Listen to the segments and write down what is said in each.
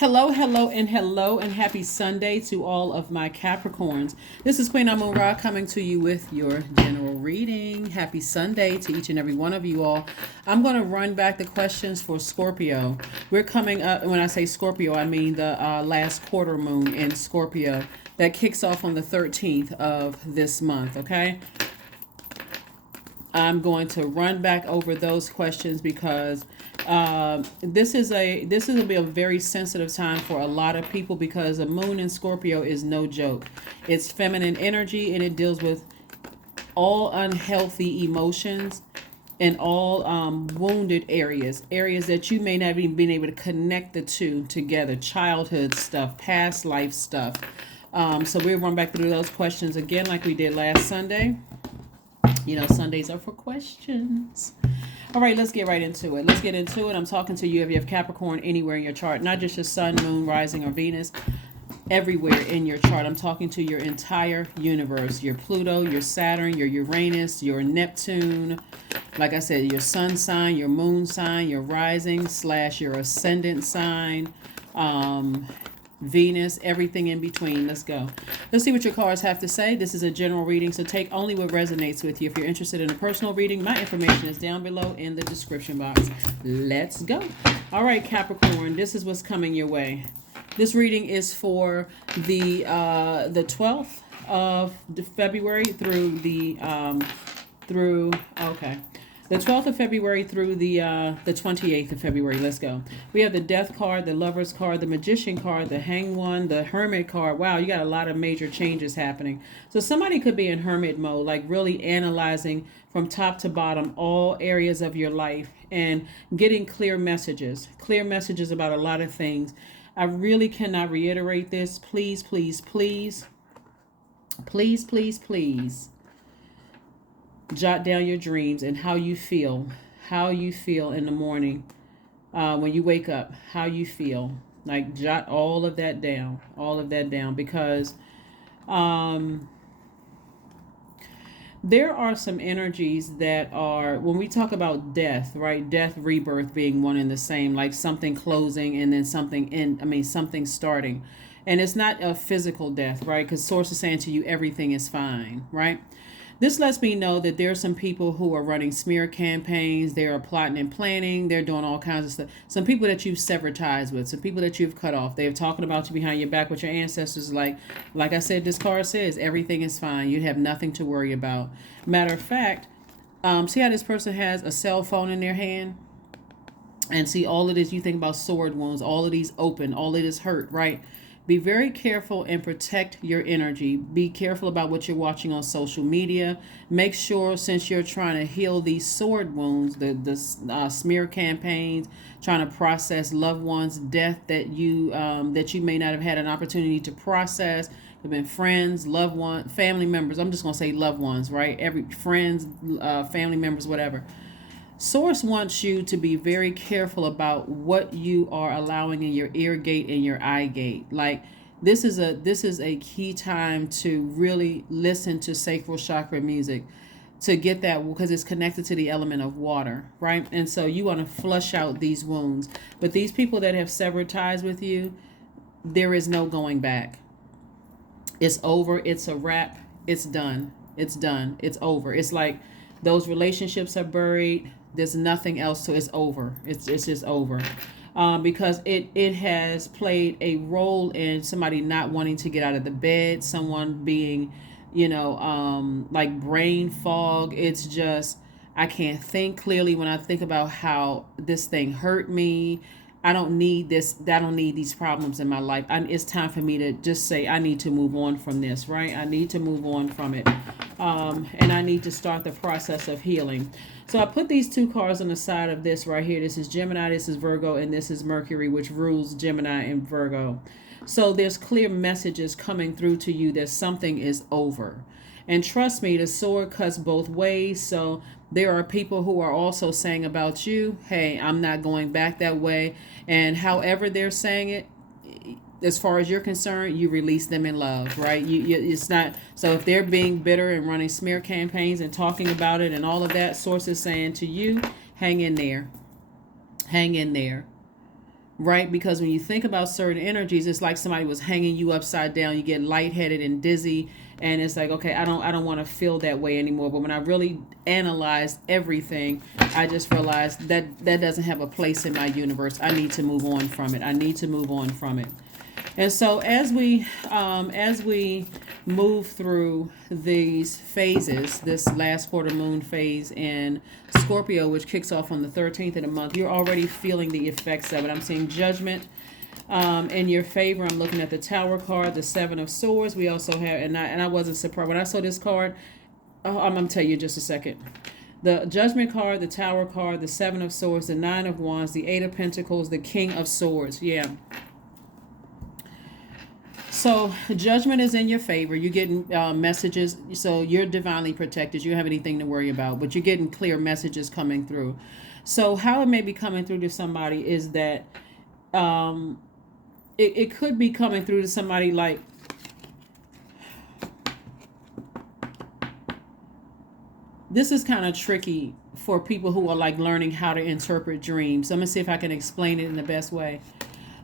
Hello, and happy Sunday to all of my Capricorns. This is Queen Amun Ra coming to you with your general reading. Happy Sunday to each and every one of you all. I'm going to run back the questions for Scorpio. We're coming up, when I say Scorpio, I mean the last quarter moon in Scorpio that kicks off on the 13th of this month, okay? I'm going to run back over those questions because this is gonna be a very sensitive time for a lot of people because the moon in Scorpio is no joke. It's feminine energy and it deals with all unhealthy emotions and all wounded areas that you may not even been able to connect the two together. Childhood stuff, past life stuff. So we'll run back through those questions again like we did last Sunday. You know, Sundays are for questions. All right, let's get right into it. I'm talking to you if you have Capricorn anywhere in your chart, not just your sun, moon, rising, or Venus, everywhere in your chart. I'm talking to your entire universe, your Pluto, your Saturn, your Uranus, your Neptune, like I said, your sun sign, your moon sign, your rising / your ascendant sign, Venus, everything in between. Let's go. Let's see what your cards have to say. This is a general reading, so take only what resonates with you. If you're interested in a personal reading, my information is down below in the description box. Let's go. All right, Capricorn, this is what's coming your way. This reading is for the 12th of February through the the 12th of February through the 28th of February. Let's go. We have the Death card, the Lovers card, the Magician card, the Hanged One, the Hermit card. Wow, you got a lot of major changes happening. So somebody could be in hermit mode, like really analyzing from top to bottom all areas of your life and getting clear messages about a lot of things. I really cannot reiterate this. Please, please, please, please, please, please. Jot down your dreams and how you feel in the morning when you wake up, how you feel. Like, jot all of that down, because there are some energies that are, when we talk about death, right? Death, rebirth being one and the same, like something closing and then something starting. And it's not a physical death, right? Because Source is saying to you, everything is fine, right? This lets me know that there are some people who are running smear campaigns. They are plotting and planning. They're doing all kinds of stuff. Some people that you've severed ties with. Some people that you've cut off. They're talking about you behind your back with your ancestors. Like I said, this card says everything is fine. You have nothing to worry about. Matter of fact, see how this person has a cell phone in their hand? And see all of this, you think about sword wounds, all of these open, all of this hurt, right? Be very careful and protect your energy. Be careful about what you're watching on social media. Make sure, since you're trying to heal these sword wounds, the smear campaigns, trying to process loved ones' death that you may not have had an opportunity to process. They've been friends, loved ones, family members. I'm just going to say loved ones, right? Friends, family members, whatever. Source wants you to be very careful about what you are allowing in your ear gate and your eye gate. Like, this is a key time to really listen to sacral chakra music, to get that, because it's connected to the element of water, right? And so you want to flush out these wounds. But these people that have severed ties with you, there is no going back. It's over. It's a wrap. It's done. It's over. It's like those relationships are buried. There's nothing else, so it's over. It's just over, because it has played a role in somebody not wanting to get out of the bed, someone being, like brain fog. It's just, I can't think clearly when I think about how this thing hurt me. I don't need this. I don't need these problems in my life. It's time for me to just say, I need to move on from this, right? I need to move on from it. And I need to start the process of healing. So I put these two cards on the side of this right here. This is Gemini, this is Virgo, and this is Mercury, which rules Gemini and Virgo. So there's clear messages coming through to you that something is over. And trust me, the sword cuts both ways. So there are people who are also saying about you, hey, I'm not going back that way. And however they're saying it, as far as you're concerned, you release them in love, right? It's not, so if they're being bitter and running smear campaigns and talking about it and all of that, Source is saying to you, hang in there. right? Because when you think about certain energies, it's like somebody was hanging you upside down. You get lightheaded and dizzy, and it's like, okay, I don't want to feel that way anymore. But when I really analyzed everything, I just realized that that doesn't have a place in my universe. I need to move on from it. I need to move on from it. And so as we move through these phases, this last quarter moon phase in Scorpio, which kicks off on the 13th of the month, you're already feeling the effects of it. I'm seeing judgment in your favor. I'm looking at the Tower card, the Seven of Swords. We also have, and I wasn't surprised when I saw this card. I'm gonna tell you in just a second. The Judgment card, the Tower card, the Seven of Swords, the Nine of Wands, the Eight of Pentacles, the King of Swords. Yeah. So judgment is in your favor. You're getting messages. So you're divinely protected. You don't have anything to worry about, but you're getting clear messages coming through. So how it may be coming through to somebody is that it could be coming through to somebody like, this is kind of tricky for people who are like learning how to interpret dreams. I'm going to see if I can explain it in the best way.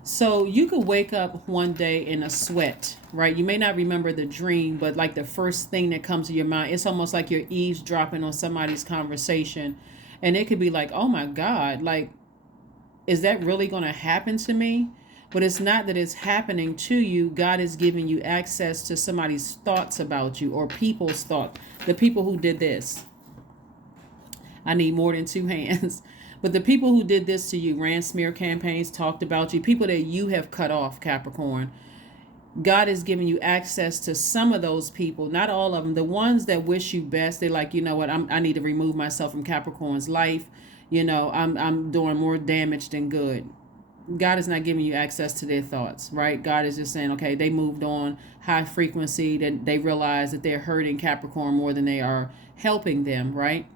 So you could wake up one day in a sweat, right? You may not remember the dream, but like the first thing that comes to your mind, it's almost like you're eavesdropping on somebody's conversation. And it could be like, oh my God, like, is that really going to happen to me? But it's not that it's happening to you. God is giving you access to somebody's thoughts about you or people's thought. The people who did this. I need more than two hands. But the people who did this to you, ran smear campaigns, talked about you, people that you have cut off, Capricorn, God is giving you access to some of those people, not all of them. The ones that wish you best, they're like, you know what, I need to remove myself from Capricorn's life. You know, I'm doing more damage than good. God is not giving you access to their thoughts, right? God is just saying, okay, they moved on, high frequency, that they realize that they're hurting Capricorn more than they are helping them, right?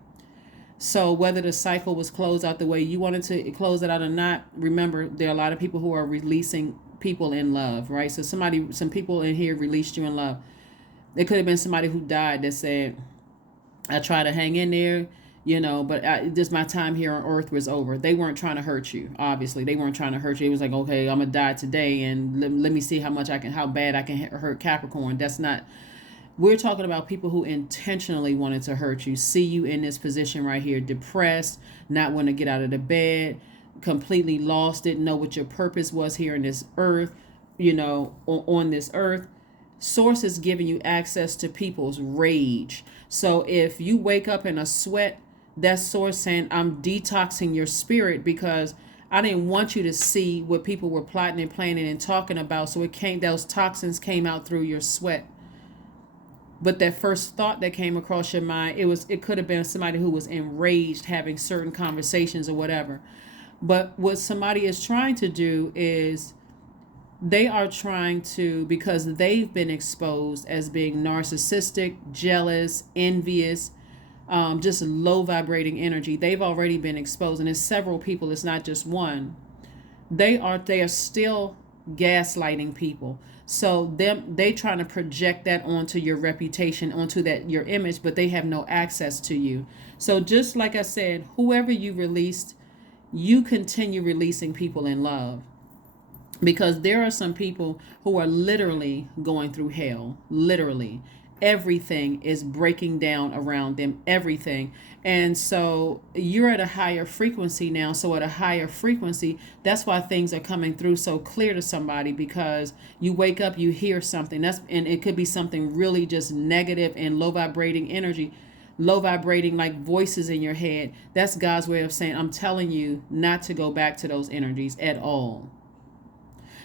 So whether the cycle was closed out the way you wanted to close it out or not, remember, there are a lot of people who are releasing people in love, right? So some people in here released you in love. It could have been somebody who died that said, I tried to hang in there, you know, but just my time here on earth was over. They weren't trying to hurt you. Obviously, they weren't trying to hurt you. It was like, okay, I'm going to die today and let me see how bad I can hurt Capricorn. That's not... We're talking about people who intentionally wanted to hurt you, see you in this position right here, depressed, not want to get out of the bed, completely lost, didn't know what your purpose was here in this earth, you know, on this earth. Source is giving you access to people's rage. So if you wake up in a sweat, that's Source saying, I'm detoxing your spirit because I didn't want you to see what people were plotting and planning and talking about. So those toxins came out through your sweat. But that first thought that came across your mind, it could have been somebody who was enraged having certain conversations or whatever. But what somebody is trying to do is they are trying to, because they've been exposed as being narcissistic, jealous, envious, just low vibrating energy. They've already been exposed, and it's several people. It's not just one. They are still gaslighting people. So they trying to project that onto your reputation, onto your image, but they have no access to you. So just like I said, whoever you released, you continue releasing people in love. Because there are some people who are literally going through hell. Literally. Everything is breaking down around them. Everything. And so you're at a higher frequency now. So at a higher frequency, that's why things are coming through so clear to somebody, because you wake up, you hear something. And it could be something really just negative and low vibrating energy, low vibrating like voices in your head. That's God's way of saying, I'm telling you not to go back to those energies at all.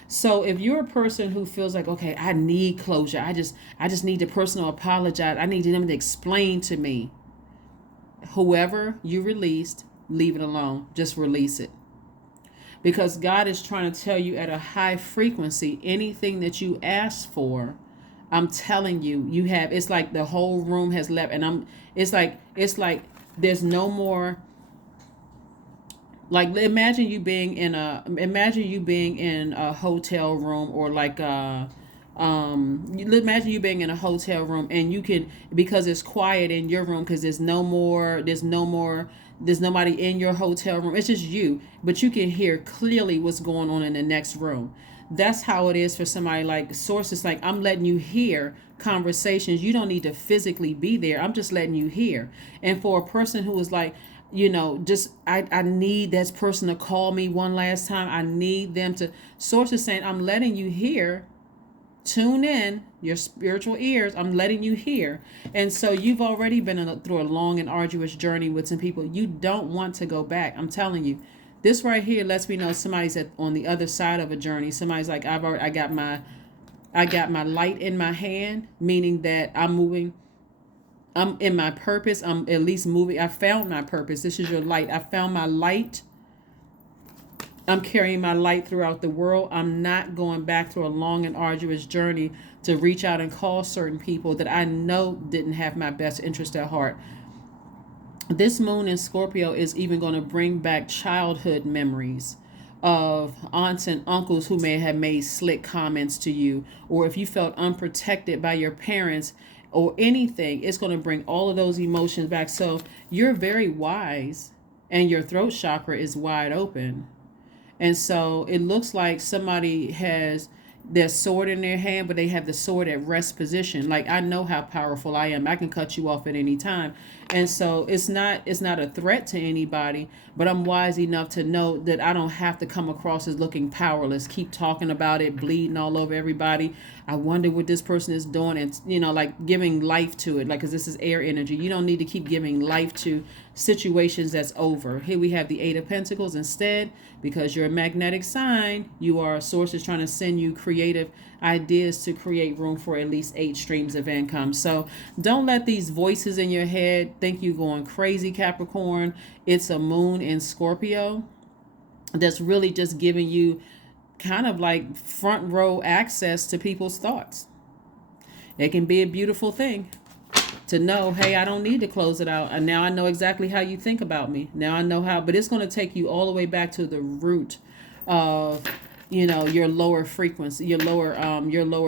So if you're a person who feels like, okay, I need closure. I just need the person to apologize. I need them to explain to me. Whoever you released, leave it alone. Just release it. Because God is trying to tell you at a high frequency, anything that you ask for, I'm telling you, you have. It's like the whole room has left, and it's like there's no more. Like imagine you being in a hotel room, or like imagine you being in a hotel room, and you can, because it's quiet in your room, because there's no more There's nobody in your hotel room. It's just you, but you can hear clearly what's going on in the next room. That's how it is for somebody like sources. Like, I'm letting you hear conversations. You don't need to physically be there. I'm just letting you hear. And for a person who is like, just I need that person to call me one last time. I need them to. Sources saying, I'm letting you hear. Tune in your spiritual ears. I'm letting you hear. And so you've already been through a long and arduous journey with some people. You don't want to go back. I'm telling you, this right here lets me know somebody's on the other side of a journey. Somebody's like, I got my light in my hand, meaning that I'm moving. I'm in my purpose. I'm at least moving. I found my purpose. This is your light. I found my light. I'm carrying my light throughout the world. I'm not going back through a long and arduous journey to reach out and call certain people that I know didn't have my best interest at heart. This moon in Scorpio is even going to bring back childhood memories of aunts and uncles who may have made slick comments to you, or if you felt unprotected by your parents or anything, it's going to bring all of those emotions back. So you're very wise and your throat chakra is wide open. And so it looks like somebody has their sword in their hand, but they have the sword at rest position. Like, I know how powerful I am. I can cut you off at any time. And so it's not a threat to anybody, but I'm wise enough to know that I don't have to come across as looking powerless, keep talking about it, bleeding all over everybody. I wonder what this person is doing, and like giving life to it, like, because this is air energy. You don't need to keep giving life to situations that's over. Here we have the Eight of Pentacles instead. Because you're a magnetic sign, you are a source is trying to send you creative ideas to create room for at least 8 streams of income. So don't let these voices in your head think you're going crazy, Capricorn. It's a moon in Scorpio that's really just giving you kind of like front row access to people's thoughts. It can be a beautiful thing to know, hey, I don't need to close it out. And now I know exactly how you think about me. Now I know how, but it's going to take you all the way back to the root of, your lower frequency, your lower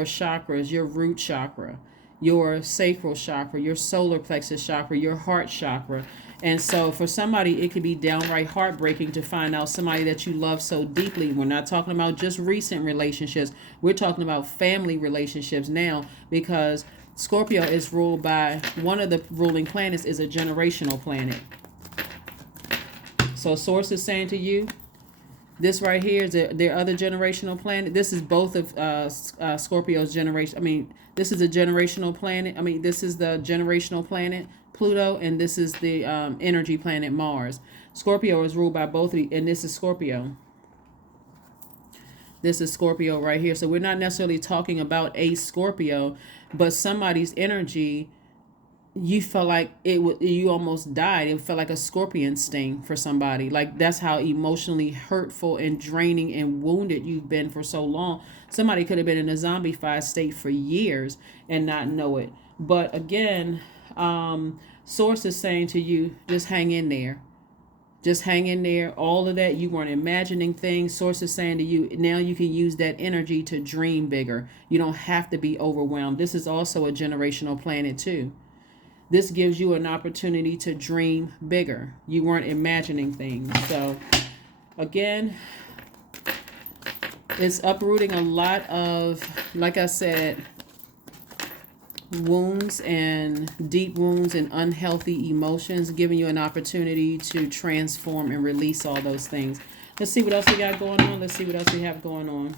chakras, your root chakra, your sacral chakra, your solar plexus chakra, your heart chakra. And so for somebody, it could be downright heartbreaking to find out somebody that you love so deeply. We're not talking about just recent relationships. We're talking about family relationships now, because Scorpio is ruled by one of the ruling planets is a generational planet. So source is saying to you, this right here is their other generational planet. This is both of Scorpio's generation. This is a generational planet. This is the generational planet, Pluto, and this is the energy planet, Mars. Scorpio is ruled by both of these, and this is Scorpio. This is Scorpio right here. So we're not necessarily talking about a Scorpio, but somebody's energy, you felt like you almost died. It felt like a scorpion sting for somebody. Like, that's how emotionally hurtful and draining and wounded you've been for so long. Somebody could have been in a zombified state for years and not know it. But again, source is saying to you, just hang in there. Just hang in there. All of that, you weren't imagining things. Source is saying to you, now you can use that energy to dream bigger. You don't have to be overwhelmed. This is also a generational planet too. This gives you an opportunity to dream bigger. You weren't imagining things. So again, it's uprooting a lot of, like I said, wounds and deep wounds and unhealthy emotions, giving you an opportunity to transform and release all those things. Let's see what else we got going on. Let's see what else we have going on.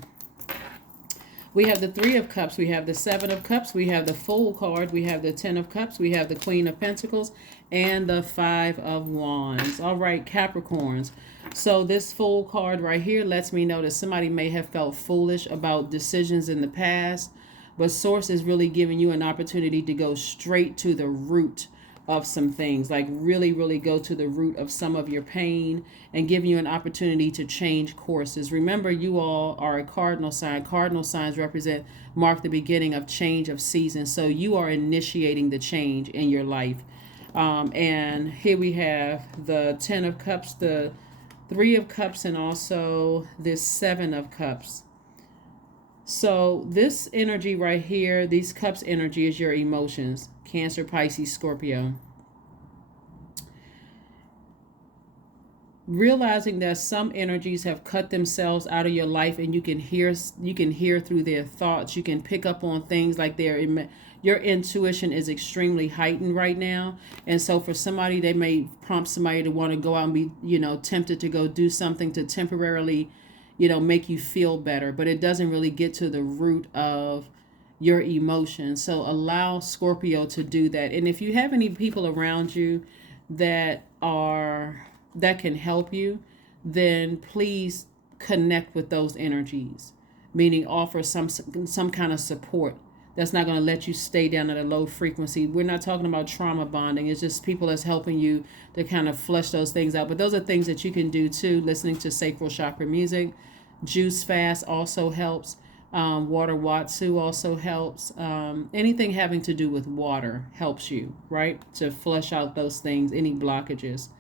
We have the Three of Cups. We have the Seven of Cups. We have the Fool card. We have the Ten of Cups. We have the Queen of Pentacles and the Five of Wands. All right, Capricorns. So this Fool card right here lets me know that somebody may have felt foolish about decisions in the past, but Source is really giving you an opportunity to go straight to the root of some things, like really, really go to the root of some of your pain and giving you an opportunity to change courses. Remember, you all are a cardinal sign. Cardinal signs mark the beginning of change of seasons. So you are initiating the change in your life. And here we have the Ten of Cups, the Three of Cups, and also this Seven of Cups. So this energy right here, these cups energy is your emotions. Cancer, Pisces, Scorpio. realizing that some energies have cut themselves out of your life, and you can hear through their thoughts. You can pick up on things like your intuition is extremely heightened right now. And so for somebody, they may prompt somebody to want to go out and be, tempted to go do something to temporarily, make you feel better, but it doesn't really get to the root of your emotions. So allow Scorpio to do that. And if you have any people around you that can help you, then please connect with those energies, meaning offer some kind of support that's not going to let you stay down at a low frequency. We're not talking about trauma bonding. It's just people that's helping you to kind of flush those things out. But those are things that you can do too. Listening to sacral chakra music, juice fast also helps. Water Watsu also helps. Anything having to do with water helps you, right? To flush out those things, any blockages.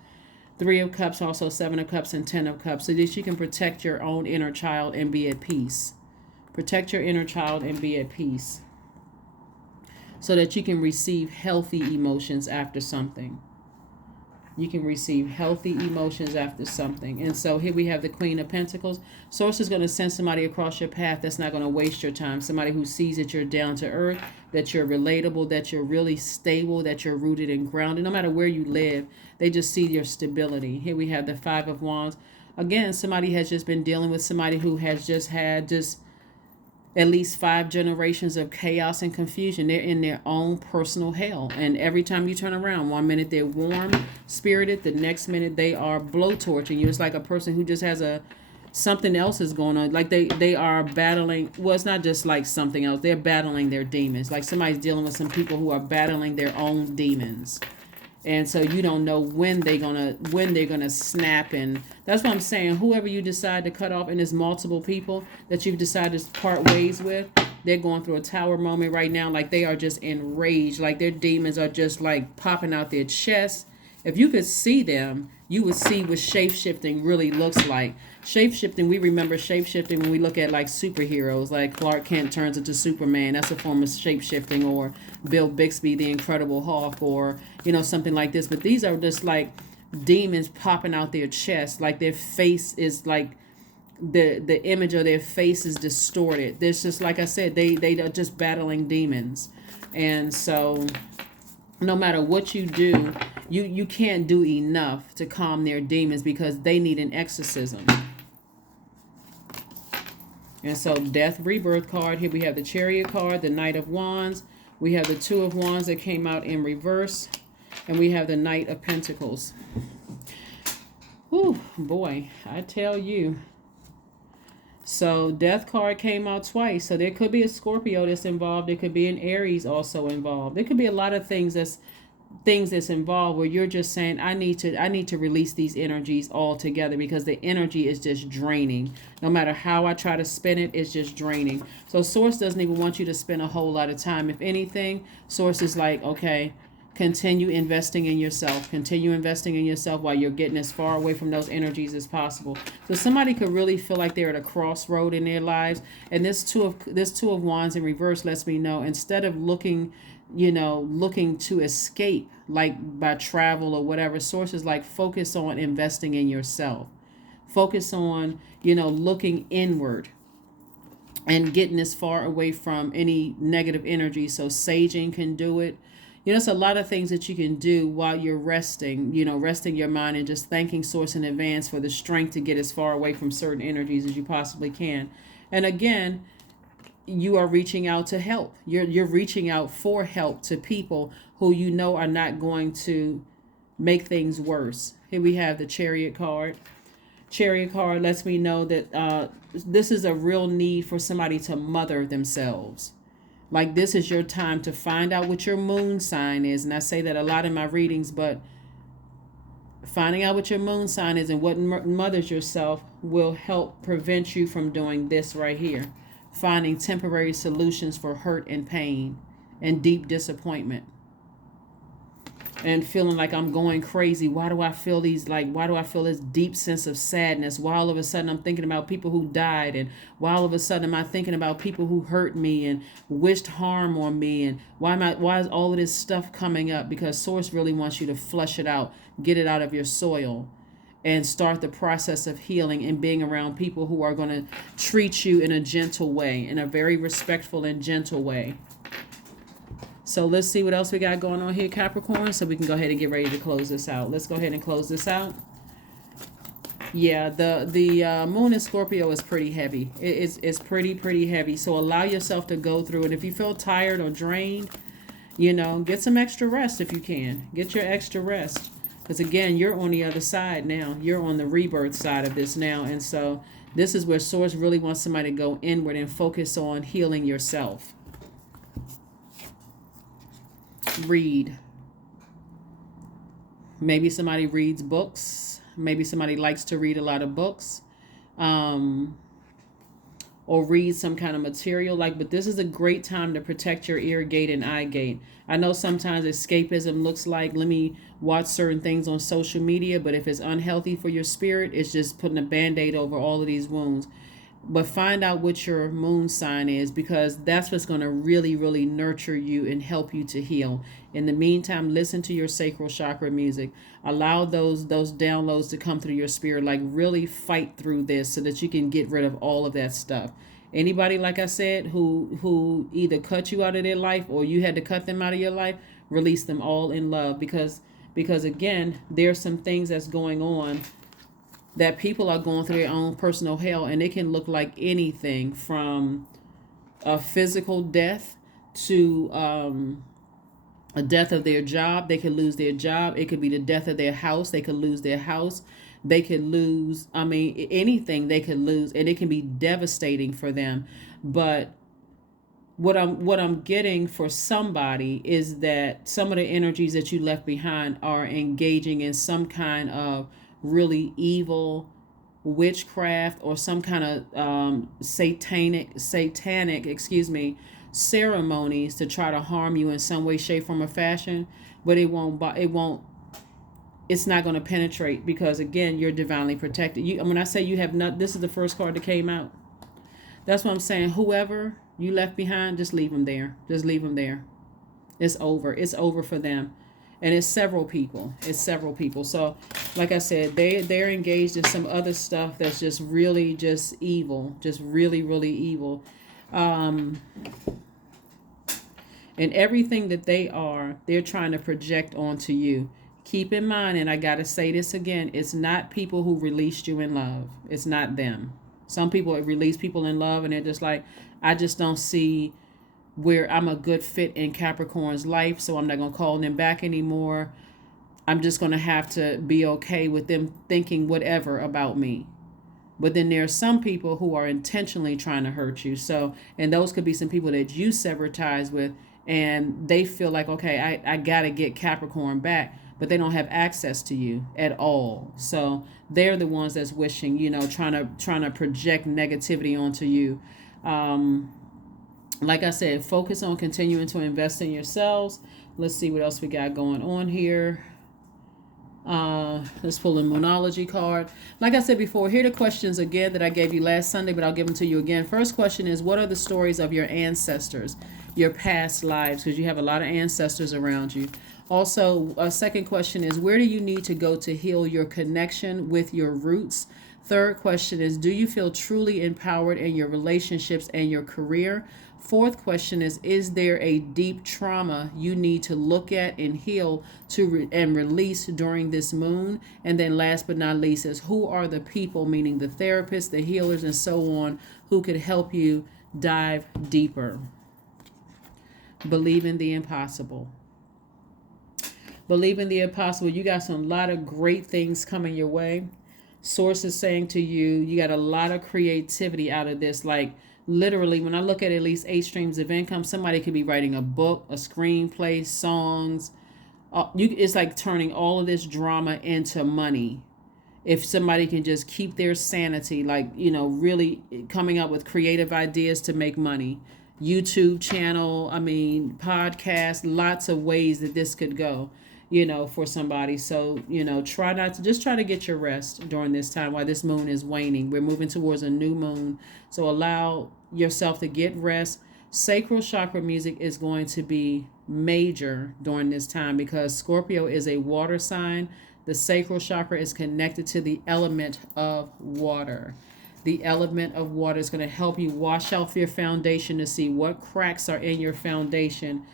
3 of Cups, also 7 of Cups, and 10 of Cups, so that you can protect your own inner child and be at peace. Protect your inner child and be at peace, so that you can receive healthy emotions after something. You can receive healthy emotions after something. And so here we have the Queen of Pentacles. Source is going to send somebody across your path that's not going to waste your time. Somebody who sees that you're down to earth, that you're relatable, that you're really stable, that you're rooted and grounded. No matter where you live, they just see your stability. Here we have the 5 of Wands. Again, somebody has just been dealing with somebody who has just had at least 5 generations of chaos and confusion. They're in their own personal hell. And every time you turn around, one minute they're warm spirited, the next minute they are blowtorching you. It's like a person who just has something else is going on. Like they are battling. Well, it's not just like something else. They're battling their demons. Like somebody's dealing with some people who are battling their own demons. And so you don't know when they're gonna snap. And that's what I'm saying. Whoever you decide to cut off, and there's multiple people that you've decided to part ways with, they're going through a tower moment right now. Like they are just enraged. Like their demons are just like popping out their chest. If you could see them, you would see what shape-shifting really looks like. Shape-shifting, we remember shape-shifting when we look at like superheroes, like Clark Kent turns into Superman. That's a form of shape-shifting. Or Bill Bixby, the Incredible Hulk, or, something like this. But these are just like demons popping out their chest. Like their face is like, the image of their face is distorted. There's just, like I said, they are just battling demons. And so no matter what you do, you can't do enough to calm their demons, because they need an exorcism. And so Death Rebirth card. Here we have the Chariot card, the Knight of Wands. We have the 2 of Wands that came out in reverse. And we have the Knight of Pentacles. Whew, boy, I tell you. So Death card came out twice. So there could be a Scorpio that's involved. There could be an Aries also involved. There could be a lot of things that's involved where you're just saying, I need to release these energies all together, because the energy is just draining. No matter how I try to spin it, it's just draining. So Source doesn't even want you to spend a whole lot of time. If anything, Source is like, okay, continue investing in yourself. Continue investing in yourself while you're getting as far away from those energies as possible. So somebody could really feel like they're at a crossroad in their lives. And this two of Wands in reverse lets me know, instead of looking to escape, like by travel or whatever, Source is like, focus on investing in yourself. Focus on, looking inward and getting as far away from any negative energy. So saging can do it. It's a lot of things that you can do while you're resting, resting your mind and just thanking Source in advance for the strength to get as far away from certain energies as you possibly can. And again, you are reaching out to help. You're reaching out for help to people who are not going to make things worse. Here we have the Chariot card. Chariot card lets me know that this is a real need for somebody to mother themselves. Like this is your time to find out what your moon sign is. And I say that a lot in my readings, but finding out what your moon sign is and what mothers yourself will help prevent you from doing this right here. Finding temporary solutions for hurt and pain and deep disappointment. And feeling like I'm going crazy. Why do I feel this deep sense of sadness? Why all of a sudden I'm thinking about people who died? And why all of a sudden am I thinking about people who hurt me and wished harm on me? And why is all of this stuff coming up? Because Source really wants you to flush it out, get it out of your soil. and start the process of healing and being around people who are going to treat you in a gentle way, in a very respectful and gentle way. So let's see what else we got going on here, Capricorn, so we can go ahead and get ready to close this out. Let's go ahead and close this out. Yeah, the moon in Scorpio is pretty heavy. It's pretty heavy. So allow yourself to go through it. If you feel tired or drained, get some extra rest if you can. Get your extra rest. Because again, you're on the other side now. You're on the rebirth side of this now. And so this is where Source really wants somebody to go inward and focus on healing yourself. Read. Maybe somebody reads books. Maybe somebody likes to read a lot of books. Or read some kind of material. But this is a great time to protect your ear gate and eye gate. I know sometimes escapism looks like, let me watch certain things on social media, but if it's unhealthy for your spirit, it's just putting a band-aid over all of these wounds. But find out what your moon sign is, because that's what's going to really, really nurture you and help you to heal. In the meantime, listen to your sacral chakra music. Allow those downloads to come through your spirit. Really fight through this so that you can get rid of all of that stuff. Anybody, like I said, who either cut you out of their life or you had to cut them out of your life, release them all in love. Because again, there's some things that's going on that people are going through their own personal hell, and it can look like anything from a physical death to a death of their job. They could lose their job. It could be the death of their house. They could lose their house. They could lose, anything they could lose, and it can be devastating for them. But what I'm getting for somebody is that some of the energies that you left behind are engaging in some kind of really evil witchcraft or some kind of satanic ceremonies to try to harm you in some way, shape, form, or fashion. But it's not going to penetrate, because again, you're divinely protected. When I say you have not, this is the first card that came out. That's what I'm saying. Whoever you left behind, just leave them there. Just leave them there. It's over. It's over for them. And it's several people. So, like I said, they're engaged in some other stuff that's just really just evil. Just really, really evil. And everything that they're trying to project onto you. Keep in mind, and I got to say this again, it's not people who released you in love. It's not them. Some people release people in love and they're just like, I just don't see where I'm a good fit in Capricorn's life, so I'm not going to call them back anymore. I'm just going to have to be okay with them thinking whatever about me. But then there are some people who are intentionally trying to hurt you. So, and those could be some people that you sever ties with, and they feel like, okay, I got to get Capricorn back, but they don't have access to you at all. So they're the ones that's wishing, trying to project negativity onto you. Like I said, focus on continuing to invest in yourselves. Let's see what else we got going on here. Let's pull a Moonology card. Like I said before, here are the questions again that I gave you last Sunday, but I'll give them to you again. First question is, what are the stories of your ancestors, your past lives? Because you have a lot of ancestors around you. Also, a second question is, where do you need to go to heal your connection with your roots? Third question is, do you feel truly empowered in your relationships and your career? Fourth question is there a deep trauma you need to look at and heal and release during this moon? And then last but not least is, who are the people, meaning the therapists, the healers, and so on, who could help you dive deeper? Believe in the impossible. Believe in the impossible. You got a lot of great things coming your way. Source is saying to you, you got a lot of creativity out of this. Like literally, when I look at least 8 streams of income, somebody could be writing a book, a screenplay, songs. It's like turning all of this drama into money. If somebody can just keep their sanity, really coming up with creative ideas to make money. YouTube channel, podcast, lots of ways that this could go, for somebody. So, try to get your rest during this time while this moon is waning. We're moving towards a new moon. So allow yourself to get rest. Sacral chakra music is going to be major during this time because Scorpio is a water sign. The sacral chakra is connected to the element of water. The element of water is going to help you wash off your foundation to see what cracks are in your foundation,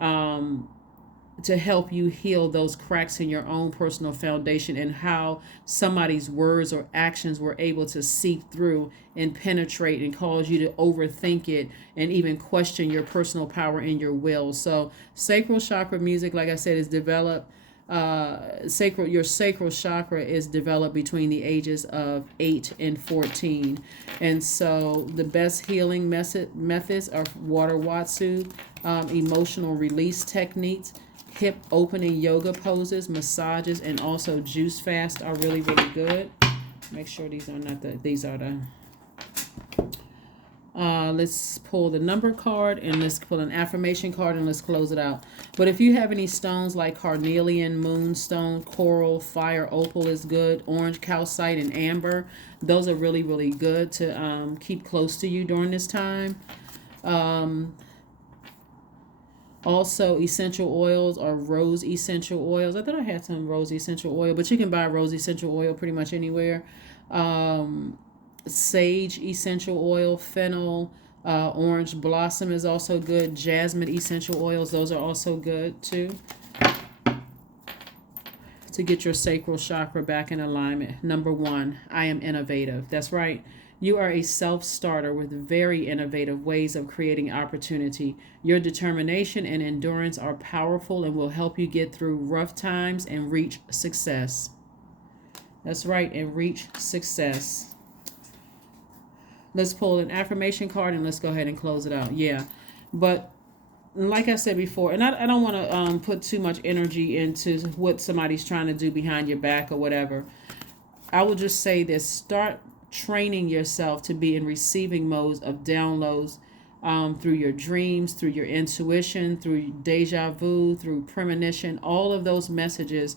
to help you heal those cracks in your own personal foundation, and how somebody's words or actions were able to seep through and penetrate and cause you to overthink it and even question your personal power and your will. So sacral chakra music, like I said, is developed. Your sacral chakra is developed between the ages of 8 and 14. And so the best healing methods are water watsu, emotional release techniques, hip opening yoga poses, massages, and also juice fast are really, really good. Make sure these are the let's pull the number card, and let's pull an affirmation card, and let's close it out. But if you have any stones like carnelian, moonstone, coral, fire opal is good, orange calcite, and amber, those are really, really good to keep close to you during this time. Also, essential oils are rose essential oils. I thought I had some rose essential oil, but you can buy rose essential oil pretty much anywhere. Sage essential oil, fennel, orange blossom is also good. Jasmine essential oils, those are also good too, to get your sacral chakra back in alignment. Number 1, I am innovative. That's right. You are a self-starter with very innovative ways of creating opportunity. Your determination and endurance are powerful and will help you get through rough times and reach success. That's right, and reach success. Let's pull an affirmation card and let's go ahead and close it out. Yeah, but like I said before, and I don't want to put too much energy into what somebody's trying to do behind your back or whatever. I will just say this: start training yourself to be in receiving modes of downloads through your dreams, through your intuition, through deja vu, through premonition, all of those messages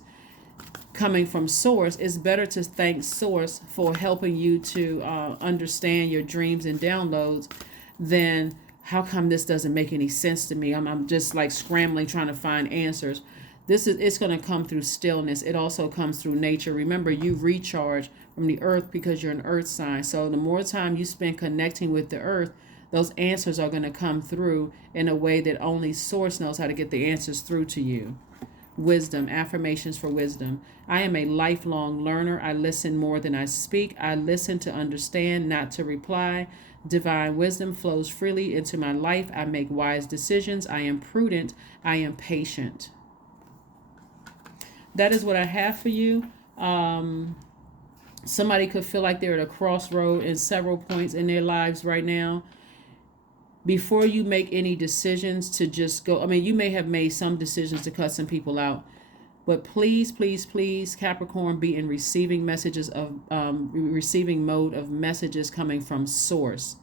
coming from source. It's better to thank source for helping you to understand your dreams and downloads than how come this doesn't make any sense to me. I'm just like scrambling trying to find answers. It's going to come through stillness. It also comes through nature. Remember, you recharge from the earth because you're an earth sign. So the more time you spend connecting with the earth, those answers are going to come through in a way that only source knows how to get the answers through to you. Wisdom, affirmations for wisdom. I am a lifelong learner. I listen more than I speak. I listen to understand, not to reply. Divine wisdom flows freely into my life. I make wise decisions. I am prudent. I am patient. That is what I have for you. Somebody could feel like they're at a crossroad in several points in their lives right now. Before you make any decisions to just go, you may have made some decisions to cut some people out, but please, please, please, Capricorn, be in receiving messages of receiving mode of messages coming from source.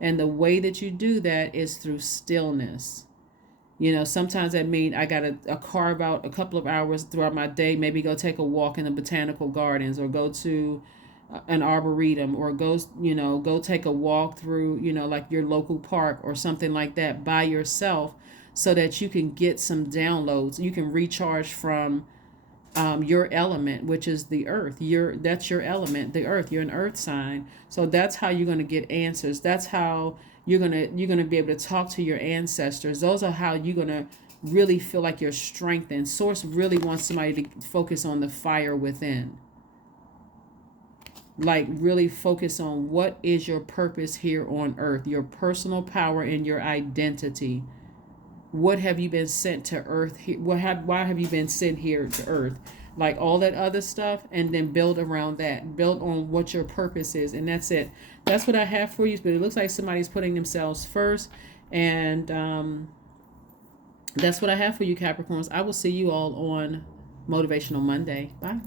And the way that you do that is through stillness. Sometimes that means I got to carve out a couple of hours throughout my day, maybe go take a walk in the botanical gardens, or go to an arboretum, or go take a walk through, like your local park or something like that by yourself, so that you can get some downloads. You can recharge from your element, which is the earth. That's your element, the earth. You're an earth sign. So that's how you're going to get answers. That's how you're going to be able to talk to your ancestors. Those are how you're going to really feel like you're strengthened. Source really wants somebody to focus on the fire within. Like, really focus on what is your purpose here on earth, your personal power and your identity. What have you been sent to earth here? Why have you been sent here to earth? Like all that other stuff, and then build around that. Build on what your purpose is, and that's it. That's what I have for you. But it looks like somebody's putting themselves first, and that's what I have for you, Capricorns. I will see you all on Motivational Monday. Bye.